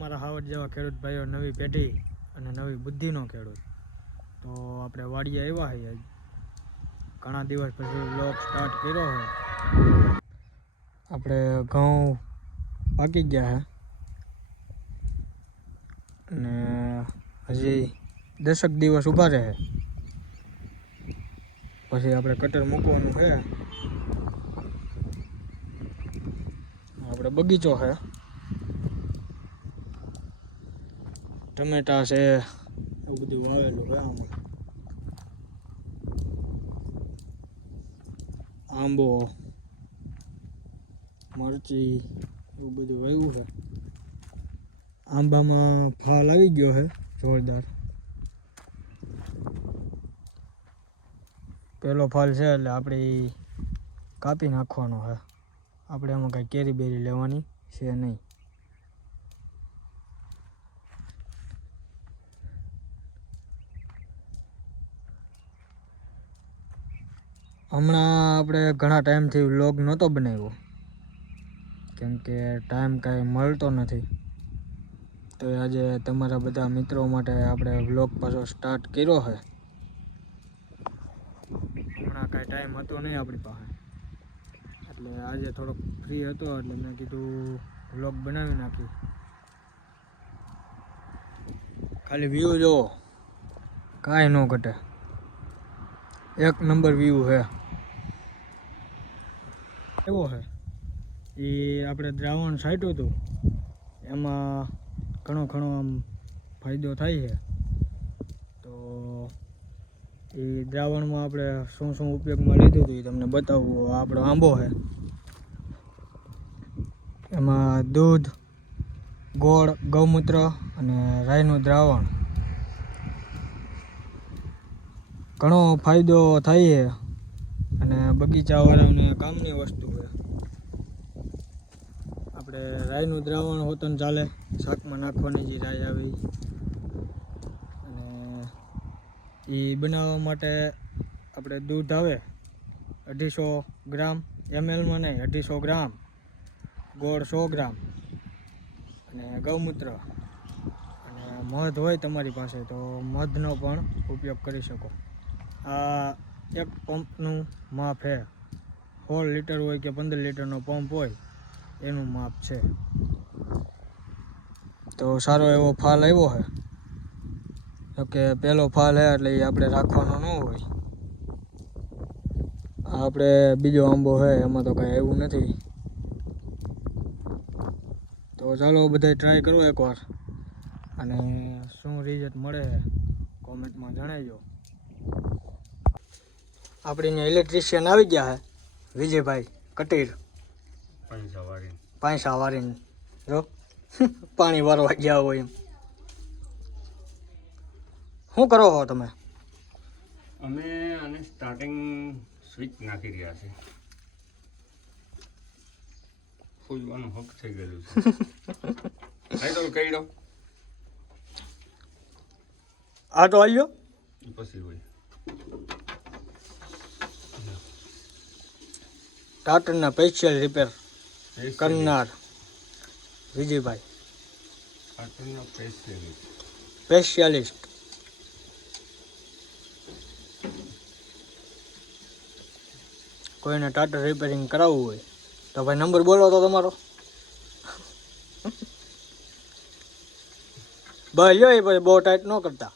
મારા હાવડ જેવા ખેડૂત ભાઈઓ, નવી પેઢી અને નવી બુદ્ધિનો ખેડૂત. તો આપણે વાડીએ આવ્યા છીએ આજ. ઘણા દિવસ પછી વ્લોગ સ્ટાર્ટ કર્યો છે. આપણે ઘઉં પાકી ગયા છે અને હજી 10 દિવસ ઊભા રહે પછી આપણે કટર મૂકવાનું છે. આપણે બગીચો છે, ટમેટા છે, એવું બધું વાવેલું છે. આમાં આંબો, મરચી એવું બધું વાવ્યું છે. આંબામાં ફાલ આવી ગયો છે જોરદાર. પહેલો ફાલ છે એટલે આપણે કાપી નાખવાનો છે. આપણે એમાં કાંઈ કેરી બેરી લેવાની છે નહીં. હમણાં આપણે ઘણા ટાઈમથી વ્લોગ નહોતો બનાવ્યો કેમ કે ટાઈમ કાંઈ મળતો નથી. તો આજે તમારા બધા મિત્રો માટે આપણે વ્લોગ પાછો સ્ટાર્ટ કર્યો છે. હમણાં કાંઈ ટાઈમ હતો નહીં આપણી પાસે, એટલે આજે થોડોક ફ્રી હતો એટલે મેં કીધું વ્લોગ બનાવી નાખી. ખાલી વ્યૂ જોવો, કાંઈ ન ઘટે, એક નંબર વ્યૂ છે. એવો છે એ આપણે દ્રાવણ છાંટ્યું હતું એમાં ઘણો આમ ફાયદો થાય છે. તો એ દ્રાવણમાં આપણે શું ઉપયોગમાં લીધું હતું એ તમને બતાવવું. આપણો આંબો છે, એમાં દૂધ, ગોળ, ગૌમૂત્ર અને રાઈનું દ્રાવણ, ઘણો ફાયદો થાય છે અને બગીચાવાળાને કામની વસ્તુ છે. આપણે રાઈનું દ્રાવણ હોતું ને ચાલે, શાકમાં નાખવાની જે રાઈ આવી. અને એ બનાવવા માટે આપણે દૂધ આવે 250 ગ્રામ, mlમાં નહીં 250 ગ્રામ, ગોળ 100 ગ્રામ અને ગૌમૂત્ર અને મધ હોય તમારી પાસે તો મધનો પણ ઉપયોગ કરી શકો. આ એક પંપનું માપ છે. 16 લીટર હોય કે 15 લીટરનો પંપ હોય એનું માપ છે. તો સારો એવો ફાલ આવ્યો છે. જોકે પહેલો ફાલ છે એટલે એ આપણે રાખવાનો ન હોય. આપણે બીજો આંબો છે એમાં તો કાંઈ આવ્યું નથી. તો ચાલો બધા ટ્રાય કરો એકવાર અને શું રિઝલ્ટ મળે કોમેન્ટમાં જણાવજો. આપણે અહીંયા ઇલેક્ટ્રિશિયન આવી ગયા છે, વિજયભાઈ કટીર, પાંચા વારીને જો પાણી વારવા ગયા હોય એમ. શું કરો છો તમે? અમે આને સ્ટાર્ટિંગ સ્વિચ નાખી રહ્યા છે. ફૂલવાનું હક થઈ ગયેલું છે. કહી દો આ તો આવ્યો પછી હોય ટાટરના સ્પેશિયલ રિપેર કરનાર વિજયભાઈ, ટાટરના સ્પેશિયાલિસ્ટ. કોઈને ટાટર રિપેરિંગ કરાવવું હોય તો ભાઈ નંબર બોલો તો તમારો. બસ લ્યો એ પછી બહુ ટાઈટ ન કરતા.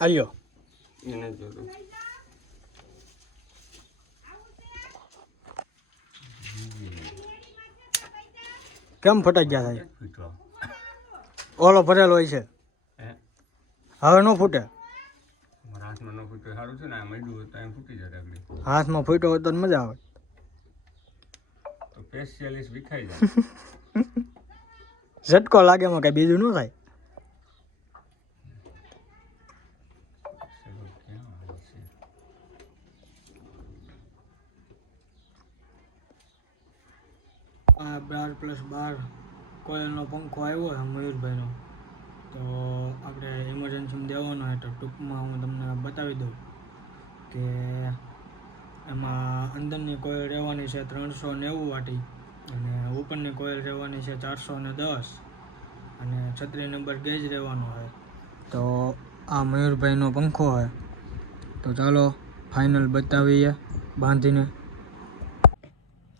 હાલ્યો એને જોડો. કેમ ફટાઈ ગયા થાય? ઓલો ભરેલો હોય છે હવે ન ફૂટે. હાથમાં ન ફૂટે સારું છે ને, આ મૈડું હતું એમ ફૂટી જાય આગળ. હાથમાં ફૂટ્યો હોય તો મજા આવે. તો સ્પેશિયાલિસ્ટ વિખાઈ જાય. ઝટકો લાગે એમાં કઈ બીજું ન થાય. આ 12+12 કોયલનો પંખો આવ્યો છે મયુરભાઈનો. કિલોમીટર. ટૂંકમાં હું તમને બતાવી દઉં કે એમાં અંદરની કોઇલ રહેવાની છે 390 વાટી અને ઉપરની કોઇલ રહેવાની છે 410 અને 36 નંબર ગેજ રહેવાનો છે. તો આ મયુરભાઈનો પંખો છે. તો ચાલો ફાઇનલ બતાવીએ બાંધીને.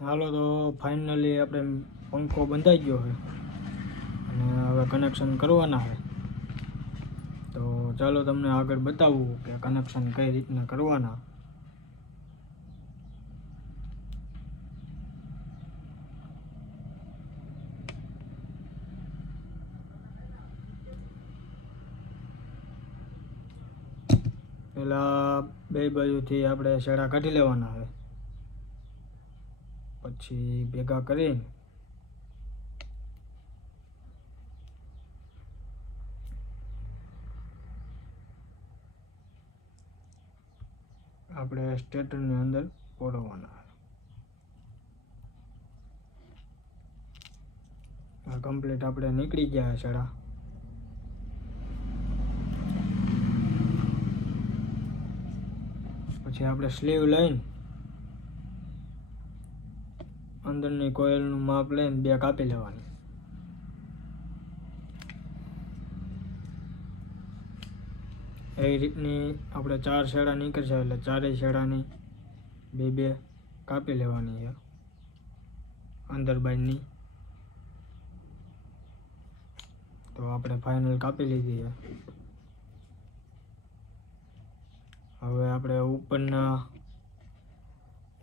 હાલો, તો ફાઇનલી આપણે પંખો બંધાઈ ગયો છે અને હવે કનેક્શન કરવાના છે. તો ચાલો તમને આગળ બતાવું કે કનેક્શન કઈ રીતના કરવાના. પહેલાં બે બાજુથી આપણે છેડા કાઢી લેવાના છે, પછી ભેગા કરીને આપણે સ્ટેટરની અંદર પોરવવાના છે. આ કમ્પ્લીટ આપણે નીકળી ગયા છેડા. પછી આપણે સ્લીવ લઈને અંદરની કોઇલનું માપ લઈને બે કાપી લેવાની. એ રીતની આપણે 4 છેડા નીકળશે એટલે ચારેય છેડાની બે કાપી લેવાની છે અંદર બાજુની. તો આપણે ફાઇનલ કાપી લીધી છે. હવે આપણે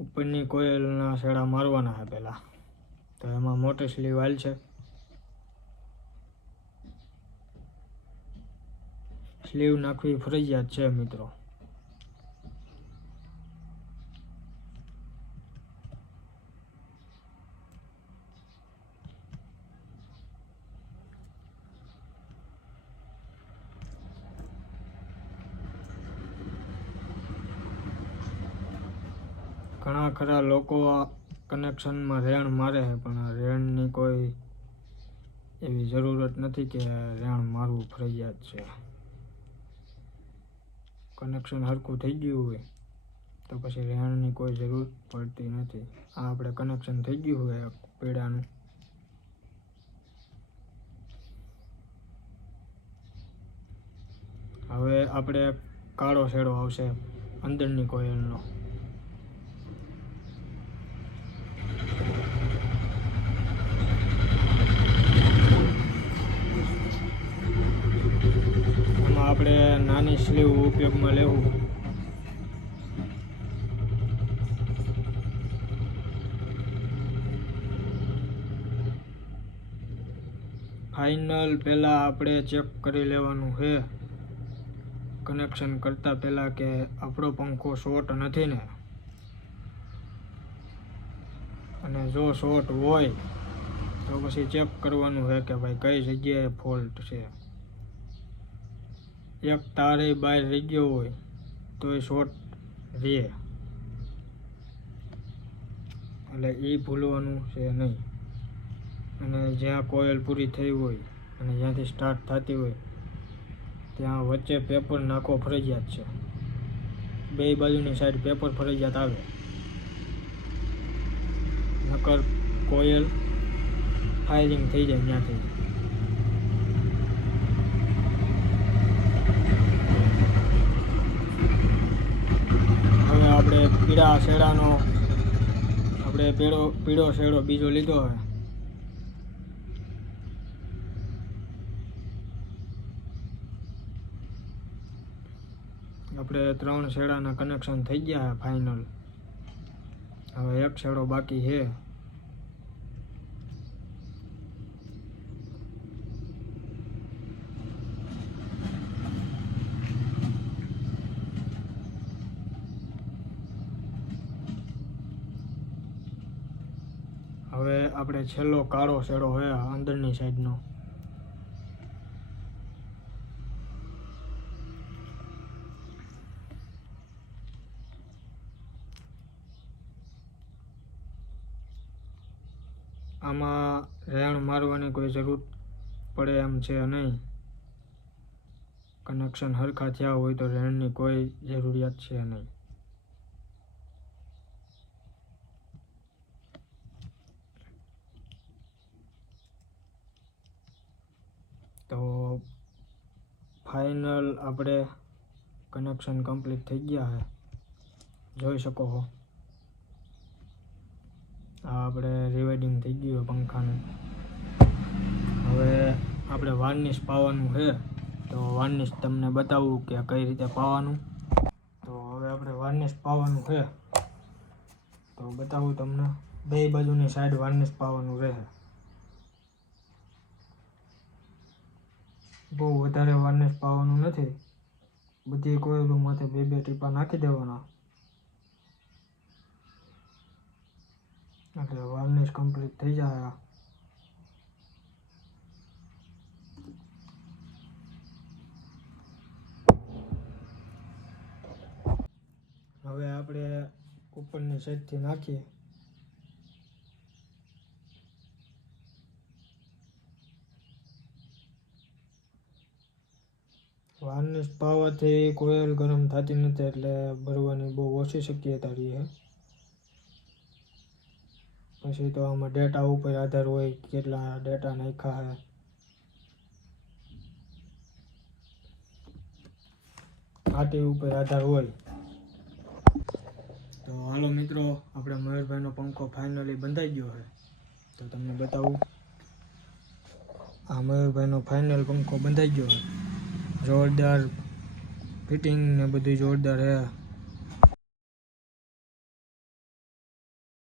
ઉપરની કોઇલના છેડા મારવાના છે પહેલાં. તો એમાં મોટી સ્લીવ હાલ છે. સ્લીવ નાખવી ફરજિયાત છે મિત્રો. ઘણા ખરા લોકો આ કનેક્શનમાં રેણ મારે છે, પણ આ રેણની કોઈ એવી જરૂરત નથી કે રેણ મારવું ફરજિયાત છે. કનેક્શન સરખું થઈ ગયું હોય તો પછી રેણની કોઈ જરૂર પડતી નથી. આ આપણે કનેક્શન થઈ ગયું હોય પીળાનું. હવે આપણે કાળો છેડો આવશે અંદરની કોઇલનો. આપણે નાની સ્લીવ ઉપયોગમાં લેવું. ફાઇનલ પહેલાં આપણે ચેક કરી લેવાનું છે કનેક્શન કરતાં પહેલાં કે આપણો પંખો શોર્ટ નથી ને. અને જો શોર્ટ હોય તો પછી ચેક કરવાનું છે કે ભાઈ કઈ જગ્યાએ ફોલ્ટ છે. એક તારે બહાર રહી ગયો હોય તો એ શોર્ટ રહે, એટલે એ ભૂલવાનું છે નહીં. અને જ્યાં કોઇલ પૂરી થઈ હોય અને જ્યાંથી સ્ટાર્ટ થતી હોય ત્યાં વચ્ચે પેપર નાખવો ફરજિયાત છે. બે બાજુની સાઈડ પેપર ફરજિયાત આવે, નકર કોઇલ ફાયરિંગ થઈ જાય ત્યાંથી. હવે આપણે પીળા શેડાનો પીળો શેડો બીજો લીધો હોય. આપણે 3 છેડાના કનેક્શન થઈ ગયા છે ફાઇનલ. હવે એક છેડો બાકી છે. હવે આપણે છેલ્લો કાળો છેડો હોય અંદરની સાઈડનો. આમાં રેણ મારવાની કોઈ જરૂર પડે એમ છે નહીં, કનેક્શન સરખા થયા હોય તો રેણની કોઈ જરૂરિયાત છે નહીં. તો ફાઇનલ આપણે કનેક્શન કમ્પ્લીટ થઈ ગયા છે, જોઈ શકો છો. આ આપણે રિવાઇડિંગ થઈ ગયું પંખાનું. હવે આપણે વાર્નિશ પાવાનું છે, તો વાર્નિશ તમને બતાવું કે કઈ રીતે પાવાનું. તો હવે આપણે વાર્નિશ પાવાનું છે, તો બતાવું તમને. બે બાજુની સાઈડ વાર્નિશ પાવાનું રહે. બહુ વધારે વાર્નિશ પાવાનું નથી, બધી કોયલુમાંથી બે બે ટીપા નાખી દેવાના એટલે વાર્નિશ કમ્પ્લીટ થઈ જાય. હવે આપણે ઉપરની સાઈડથી નાખીએ. વાર્નિશ પાવાથી કોયલ ગરમ થતી નથી, એટલે ભરવાની બહુ ઓછી શક્યતા રહી છે. પછી તો આમાં ડેટા ઉપર આધાર હોય, કેટલા ડેટા નાખ્યા છે. આટી ઉપર આધાર હોય. તો હાલો મિત્રો, આપણે મયુરભાઈનો પંખો ફાઇનલી બંધાઈ ગયો છે, તો તમને બતાવું. આ મયુરભાઈનો ફાઇનલ પંખો બંધાઈ ગયો છે. જોરદાર ફિટિંગ ને બધું જોરદાર છે.